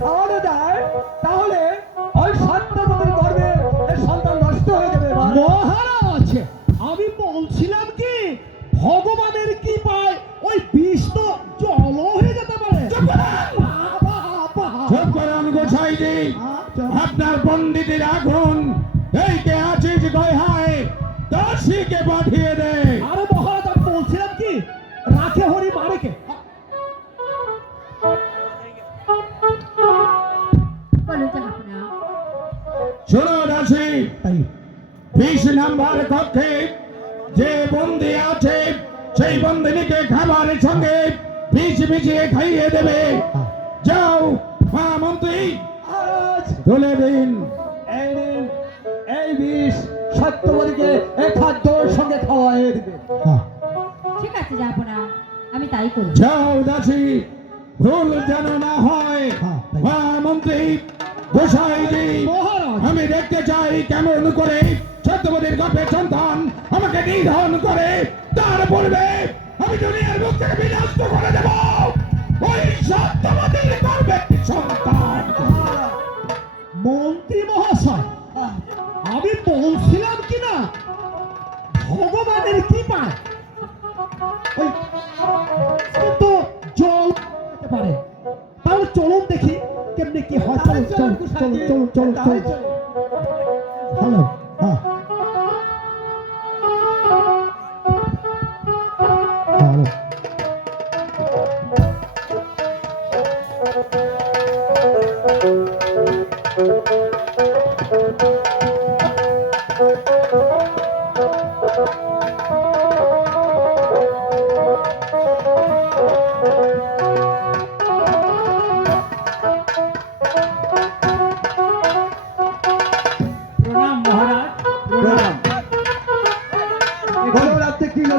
খাওয়ানো যায় তাহলে ওই গর্ভে সন্তান নষ্ট হয়ে যাবে মহারাজ আমি বলছিলাম কি ভগবানের কি পায় ওই বিষ তো জল হয়ে যেতে পারে। চুপ করুন গোসাইজি আপনার পণ্ডিতের আগুন এই কে আছিস গয়হায় দাসীকে পাঠিয়ে দে। শোনো দাসী বিশ নাম্বার কক্ষে যে বন্দি আছে সেই বন্দিনীকে খাবারের সঙ্গে বিষ মিশিয়ে খাইয়ে দেবে। যাও মা মন্ত্রী। তুলে দিন। এই নিন, এই বিষ সত্যবতীকে এই খাদ্যর সঙ্গে খাওয়াই দিবে। ঠিক আছে জাহাপনা আমি তাই করি যাও দাসী ভুল যেন না হয়। হ্যাঁ, মা মন্ত্রী গোসাইজি। চাই কেমন করে সত্যবতীর গর্ভের সন্তান আমাকে নিধন করে, তার পূর্বে আমি দুনিয়ার মুখ বিনষ্ট করে দেব। ওই সত্যবতীর গর্ভের সন্তান। মন্ত্রী মহাশয়, আমি বলছিলাম কি না ভগবানের কি পায় ওই তো জল পারে। তাহলে চলুন দেখি কেমনি কি হয়। চলুন চলুন চলুন চলুন চলুন। তাই চলুন চলো। হ্যালো হ্যাঁ vida